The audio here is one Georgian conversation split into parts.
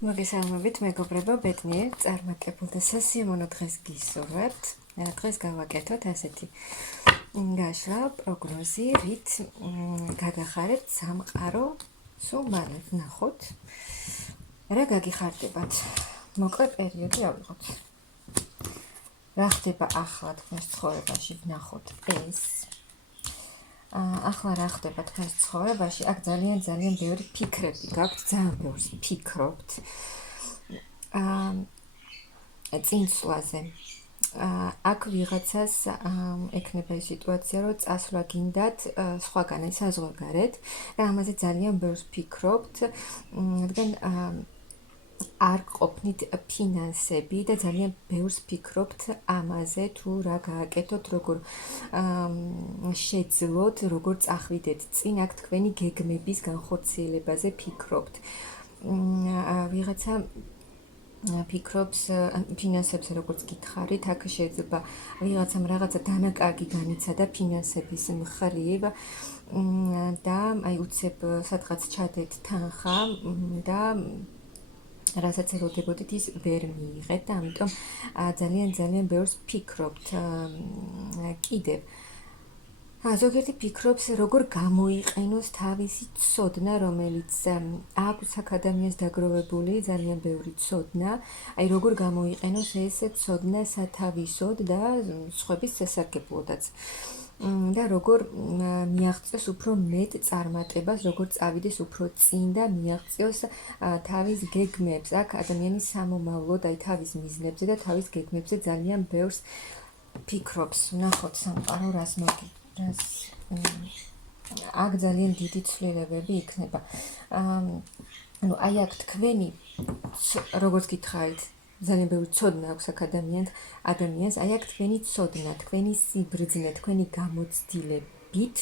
მოგესალმებით, მეგობრებო, ბედნიერ წარმატებულ და სასიამოვნო დღეს გისურვებთ. დღეს გავაკეთოთ ასეთი გაშლა პროგნოზი, რით გაგახარებთ სამყარო სულ მალე. ნახოთ, რა გაგიხარდებათ. მოკლე პერიოდი ავიღოთ. რა ხდება ახლა თქვენს ცხოვრებაში, ვნახოთ ეს. ახლა რა ხდება თქვენს ცხოვრებაში, აქ ძალიან ბევრი ფიქრები გაქვთ, ძალიან ბევრს ფიქრობთ. წინსვლაზე. აქ ვიღაცას ექნება ის სიტუაცია, რომ წასვლა გინდათ სხვაგან, აი საზღვარგარეთ და ამაზე ძალიან ბევრს ფიქრობთ, რადგან არ ყოფნით ფინანსები და ძალიან ბევრს ფიქრობთ ამაზე, თუ რა გააკეთოთ, როგორ შეძლოთ, როგორ წახვიდეთ წინ, აქ თქვენი გეგმების განხორციელებაზე ფიქრობთ. ვიღაცა ფიქრობს ფინანსებზე, როგორც გითხარით, აქ შეიძლება ვიღაცამ რაღაცა დანაკარგი განიცადა ფინანსების მხრივ და აი უცებ სადღაც ჩადეთ თანხა და რასაც ელოდებოდით ის ვერ მიიღეთ და ამიტომ ძალიან ბევრს ფიქრობთ კიდევ. ზოგიერთი ფიქრობს, როგორ გამოიყენოს თავისი ცოდნა, რომელიც აქვს აქ ადამიანს დაგროვებული, ძალიან ბევრი ცოდნა, აი როგორ გამოიყენოს ეს ცოდნა სათავისოდ და სხვების შესარგებლოდაც. და როგორ მიაღწიოს უფრო მეტ წარმატებას, როგორ წავიდეს უფრო წინ და მიაღწიოს თავის გეგმებს. აქ ადამიანის სამომავლოდ, აი თავის მიზნებზე და თავის გეგმებზე ძალიან ბევრს ფიქრობს. ვნახოთ სამყარო რას აქ ძალიან დიდი ცვლილებები იქნება. აი აქ თქვენი, როგორც გითხარით, ძალიან ბევრი ცოდნა აქვს აქ ადამიანს, აი აქ თქვენი ცოდნა, თქვენი სიბრძნე, თქვენი გამოცდილებით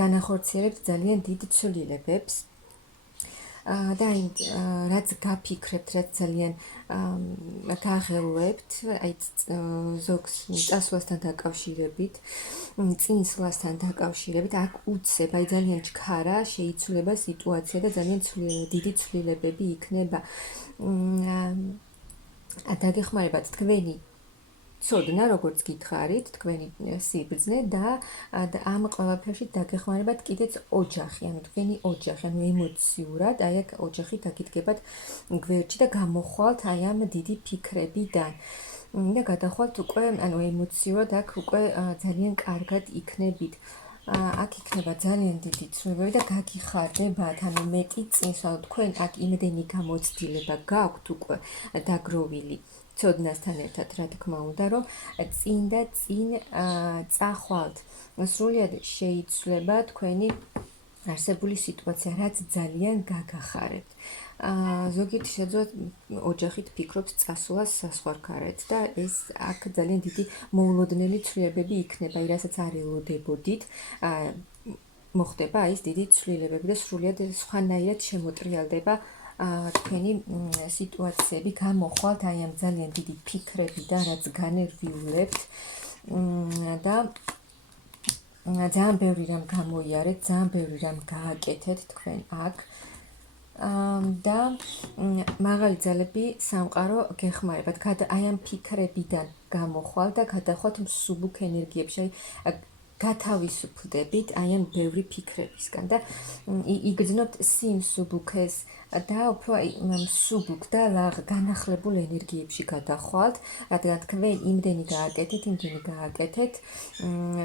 განახორციელებთ ძალიან დიდ ცვლილებებს. და აი რაც გაფიქრებთ, რაც ძალიან გაღელვებთ, აი ზოგს წასვლასთან დაკავშირებით, წინსვლასთან დაკავშირებით, აქ უცებ, აი ძალიან ჩქარა შეიცვლება სიტუაცია და ძალიან დიდი ცვლილებები იქნება. დაგეხმარებათ თქვენი ცოდნა, როგორც გითხარით, თქვენი სიბრძნე და ამ ყველაფერში დაგეხმარებათ კიდეც ოჯახი, ანუ თქვენი ოჯახი, ანუ ემოციურად, აი აქ ოჯახი დაგიდგებათ გვერდში და გამოხვალთ აი ამ დიდი ფიქრებიდან. და გადახვალთ უკვე, ანუ ემოციურად აქ უკვე ძალიან კარგად იქნებით. აქ იქნება ძალიან დიდი ცვლილებები და გაგიხარდებათ, ანუ მეტი წინსვლა, თქვენ აქ იმდენი გამოცდილება გაქვთ უკვე დაგროვილი ცოდნასთან ერთად, რა თქმა უნდა, რომ წინ და წინ წახვალთ. სრულად შეიცვლება თქვენი არსებული სიტუაცია, რაც ძალიან გაგახარებთ. ზოგიერთი შეძლოთ ოჯახით ფიქრობს წასვლას საზღვარგარეთ და ეს აქ ძალიან დიდი მოულოდნელი ცვლილებები იქნება, რასაც არ ელოდებოდით. მოხდება ის დიდი ცვლილებები და სრულად სხვანაირად შემოტრიალდება თქვენი სიტუაციები, გამოხვალთ აი ამ ძალიან დიდი ფიქრებიდან, რაც განერვიულებთ და ძალიან ბევრი რამ გამოიარეთ, ძალიან ბევრი რამ გააკეთეთ თქვენ აქ. და მაღალი ძალები სამყარო გეხმარებათ. აი ამ ფიქრებიდან გამოხვალ და გადახვალთ მსუბუქ ენერგიებში, აი გათავისუფლდებით აი ამ ბევრი ფიქრებისგან და იგრძნობთ სიმსუბუქეს და უფრო მსუბუქ და განახლებულ ენერგიებში გადახვალთ, რადგან თქვენ იმდენი გააკეთეთ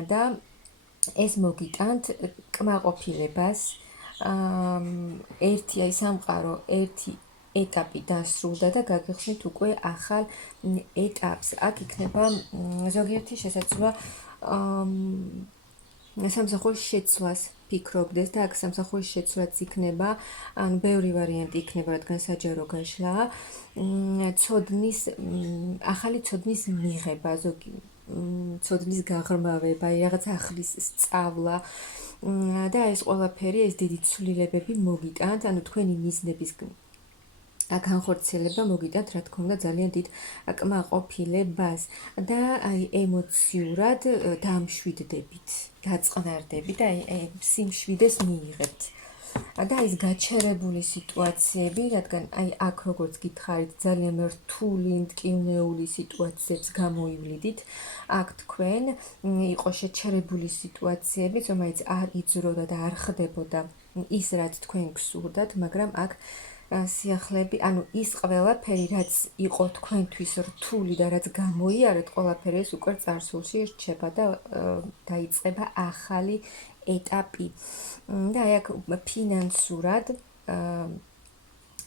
და ეს მოგიტანთ კმაყოფილებას. ერთი აი სამყარო ერთი ეტაპი დასრულდა და გაგიხსნით უკვე ახალ ეტაპს. აქ იქნება ზოგიერთი შესაძლოა სამსახურის შეცვლას ფიქრობდეს და აქ სამსახურის შეცვლაც იქნება, ან ბევრი ვარიანტი იქნება, რადგან საჯარო გაშლაა. ახალი ცოდნის მიღება, ზოგი ცოდნის გაღრმავება, რაღაც ახლის სწავლა და ეს ყველაფერი, ეს დიდი ცვლილებები მოგიტანთ, ანუ თქვენი მიზნების განხორციელება მოგიტანთ, რა თქმა უნდა, ძალიან დიდ კმაყოფილებას და აი ემოციურად დამშვიდდებით, დაწყნარდებით და აი სიმშვიდეს მიიღებთ. და ის გაჩერებული სიტუაციები, რადგან აი აქ როგორც გითხარით, ძალიან რთული, მტკივნეული სიტუაციებს გამოივლიდით, აქ თქვენ იყო შეჩერებული სიტუაციები, რომელიც არ იძროდა და არ ხდებოდა ის, რაც თქვენ გსურდათ, მაგრამ აქ სიახლეები, ანუ ის ყველაფერი, რაც იყო თქვენთვის რთული და რაც გამოიარეთ, ყველაფერი ეს უკვე წარსულში რჩება და დაიწყება ახალი ეტაპი. და აი აქ ფინანსურად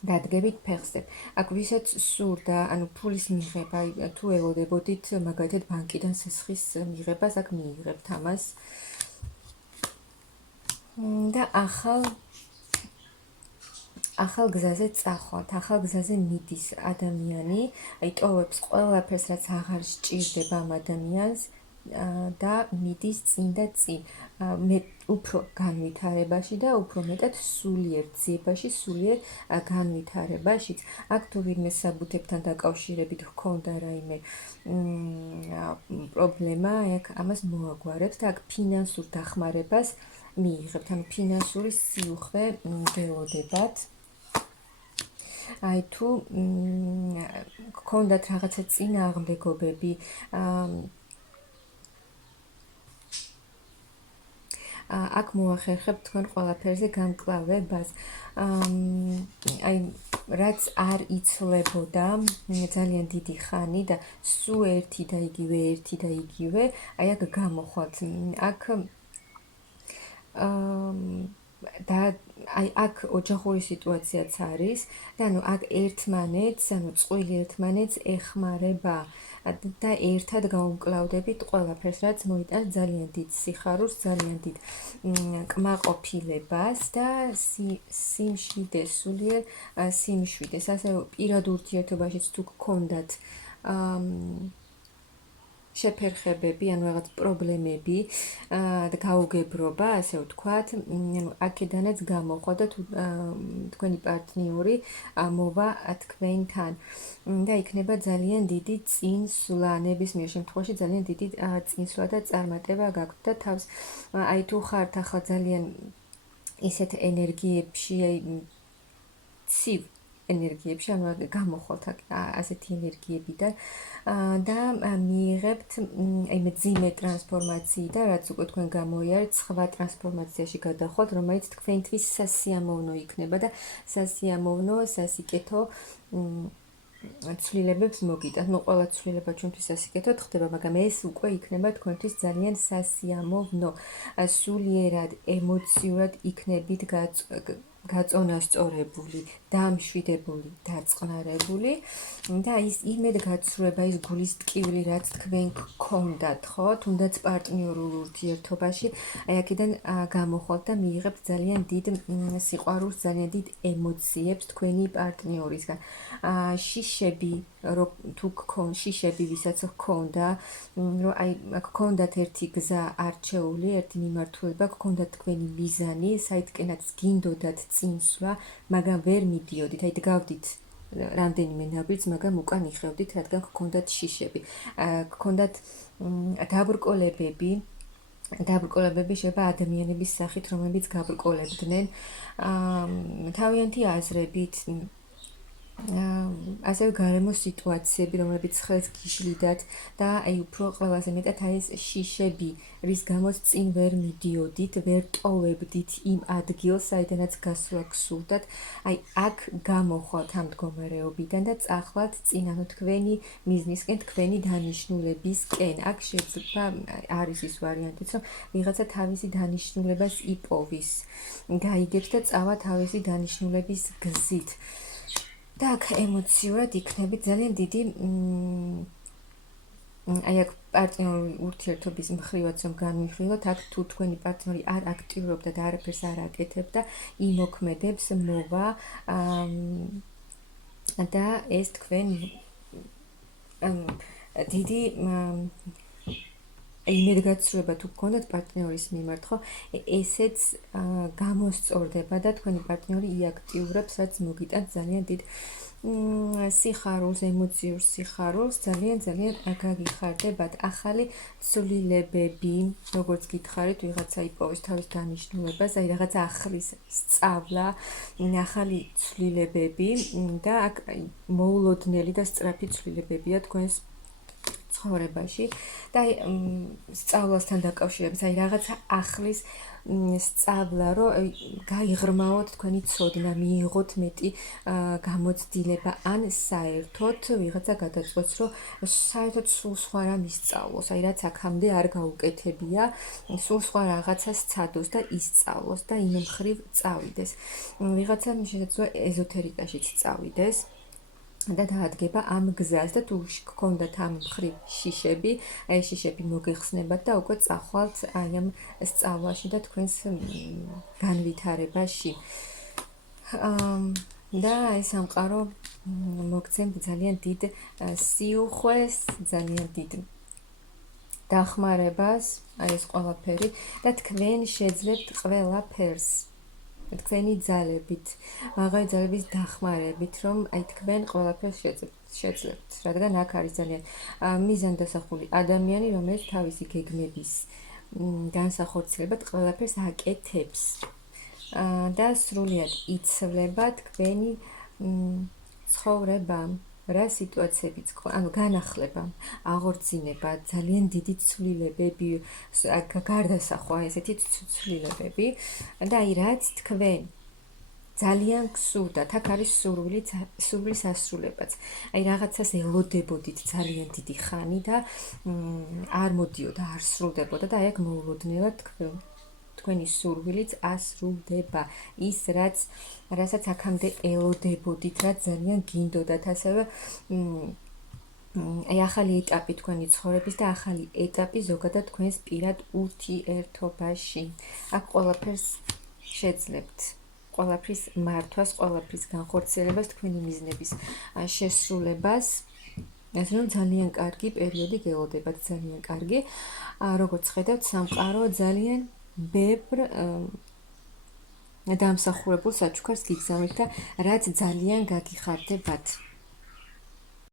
დადგებით ფეხზე. აქ ვისაც სურდა, ანუ ფულის მიღება, თუ ელოდებოდით მაგალითად ბანკიდან სესხის მიღებას, აქ მიიღებთ ამას. და ახალ გზაზე წახვალთ, ახალ გზაზე მიდის ადამიანი, აი ტოვებს ყველაფერს, რაც აღარ სჭირდება ამ ადამიანს და მიდის წინ და წინ. უფრო განვითარებაში და უფრო მეტად სულიერ ძიებაში, სულიერ განვითარებაშიც. აქ თუ ვინმე საბუთებთან დაკავშირებით ჰქონდა რაიმე პრობლემა, აქ ამას მოაგვარებთ და აქ ფინანსურ დახმარებას მიიღებთ, ანუ ფინანსური სიუხვე გელოდებათ. აი თუ გქონდათ რაღაცა წინააღმდეგობები, აქ მოახერხებთ თქვენ ყველაფერზე გამკლავებას. აი რაც არ იცვლებოდა ძალიან დიდი ხანი და სულ ერთი და იგივე, აი აქ გამოხვალთ. აქ და აი აქ ოჯახური სიტუაციაც არის და ანუ აქ ერთმანეთს, ანუ წყვილი ერთმანეთს ეხმარება და ერთად გაუმკლავდებით ყველაფერს, რაც მოიტანს ძალიან დიდ სიხარულს, ძალიან დიდ კმაყოფილებას და სიმშვიდეს, სულიერ სიმშვიდეს. ასევე პირად ურთიერთობაშიც თუ გქონდათ შეფერხებები, ანუ რაღაც პრობლემები და გაუგებრობა, ასე ვთქვათ, ანუ აქედანაც გამოხვა და თქვენი პარტნიორი მოვა თქვენთან და იქნება ძალიან დიდი წინსვლა, ნებისმიერ შემთხვევაში ძალიან დიდი წინსვლა და წარმატება გაქვთ და თავს აი თუ ხართ ახლა ძალიან ისეთ ენერგიებში, აი ცივ ენერგიებში, ანუ გამოხვალთ ასეთი ენერგიებიდან და მიიღებთ აი მძიმე ტრანსფორმაციიდან, რაც უკვე თქვენ გამოიარეთ, სხვა ტრანსფორმაციაში გადახვალთ, რომელიც თქვენთვის სასიამოვნო იქნება და სასიამოვნო, სასიკეთო ცვლილებებს მოგიტანთ. ნუ ყველა ცვლილება ჩვენთვის სასიკეთოდ ხდება, მაგრამ ეს უკვე იქნება თქვენთვის ძალიან სასიამოვნო. სულიერად, ემოციურად იქნებით გაწონასწორებული, დამშვიდებული, დაწყნარებული და ის იმედგაცრუება, ის გულის ტკივილი, რაც თქვენ გქონდათ, ხო, თუნდაც პარტნიორულ ურთიერთობაში, აი აქედან გამოხვალთ და მიიღებთ ძალიან დიდ სიყვარულს, ძალიან დიდ ემოციებს თქვენი პარტნიორისგან. შიშები, შიშები, ვისაც ჰქონდა, რომ აი გქონდათ ერთი გზა არჩეული, ერთი მიმართულება, გქონდათ თქვენი მიზანი, საიდკენაც გინდოდათ წინსვლა, მაგრამ ვერ მიდიოდით, აი დგავდით რამდენიმე ნაბიჯს, მაგრამ უკან იხევდით, რადგან გქონდათ შიშები. გქონდათ დაბრკოლებები შეება ადამიანების სახით, რომლებიც გაბრკოლებდნენ თავიანთი აზრებით, ასევე გარემოს სიტუაციები, რომლებიც ხელს გიშლიდათ და აი უფრო ყველაზე მეტად აი ეს შიშები, რის გამოც წინ ვერ მიდიოდით, ვერ ტოვებდით იმ ადგილს, საიდანაც გასვლა გსურდათ, აი აქ გამოხვალთ ამ მდგომარეობიდან და წახვალთ წინ, ანუ თქვენი მიზნისკენ, თქვენი დანიშნულებისკენ. აქ შეიძლება არის ის ვარიანტიც, რომ ვიღაცა თავისი დანიშნულებას იპოვის, გაიგებს და წავა თავისი დანიშნულების გზით. და აქ ემოციურად იქნებით ძალიან დიდი აი აქ პარტნიორული ურთიერთობის მხრივაც რომ განვიხილოთ, აქ თუ თქვენი პარტნიორი არ აქტიურობდა და არაფერს არ აკეთებდა, იმოქმედებს მოვა და ეს თქვენ დიდი იმედგაცრუება თუ გქონდათ პარტნიორის მიმართ, ხო, ესეც გამოსწორდება და თქვენი პარტნიორი იაქტიურებს, რაც მოგიტანთ ძალიან დიდ სიხარულს, ემოციურ სიხარულს, ძალიან გაგიხარდებათ ახალი ცვლილებები, როგორც გითხარით, ვიღაცა იპოვის თავის დანიშნულებას, აი რაღაცა ახლის სწავლა, ახალი ცვლილებები და აქ მოულოდნელი და სწრაფი ცვლილებებია თქვენს ცხოვრებაში და სწავლასთან დაკავშირებით, აი რაღაცა ახლის სწავლა, რომ გაიღრმავოთ თქვენი ცოდნა, მიიღოთ მეტი გამოცდილება ან საერთოდ ვიღაცა გადაწყვეტს, რომ საერთოდ სულ სხვა რამ ისწავლოს, აი რაც აქამდე არ გაუკეთებია, სულ სხვა რაღაცას სცადოს და ისწავლოს და იმ მხრივ წავიდეს. ვიღაცა შეიძლება ეზოთერიკაშიც წავიდეს. და დაადგება ამ გზას და თუ გქონდათ ამ მხრივ შიშები, აი შიშები მოგეხსნებათ და უკვე წახვალთ აი ამ სწავლაში და თქვენს განვითარებაში. და ეს სამყარო მოგცემთ ძალიან დიდ სიუხვეს, ძალიან დიდ დახმარებას, აი ეს ყველაფერი და თქვენ შეძლებთ ყველაფერს. თქვენი ძალებით, მაღალი ძალების დახმარებით, რომ აი თქვენ ყველაფერს შეძლებთ, რადგან აქ არის ძალიან მიზანდასახული ადამიანი, რომელიც თავისი გეგმების განსახორციელებად ყველაფერს აკეთებს და სრულიად იცვლება თქვენი ცხოვრება, რა სიტუაციებიც, ანუ განახლება, აღორძინება, ძალიან დიდი ცვლილებები, გარდასახვა ესეთი ცვლილებები და აი რაც თქვენ ძალიან გსურდათ, აქ არის სურვილის ასრულებაც. აი რაღაცას ელოდებოდით ძალიან დიდი ხანი და არ მოდიოდა, არ სრულდებოდა და აი აქ მოულოდნელად თქვენი სურვილიც ასრულდება. ის რასაც აქამდე ელოდებოდით, რაც ძალიან გინდოდათ, ასევე აი ახალი ეტაპი თქვენი ცხოვრების და ახალი ეტაპი ზოგადად თქვენს პირად ურთიერთობაში. აქ ყველაფერს შეძლებთ. ყველაფრის მართვას, ყველაფრის განხორციელებას, თქვენი მიზნების შესრულებას. ასე რომ ძალიან კარგი პერიოდი გელოდებათ, ძალიან კარგი. როგორც ხედავთ, სამყარო ძალიან ბევრ დამსახურებულ საჩუქარს გიგზავნით და რაც ძალიან გაგიხარდებათ.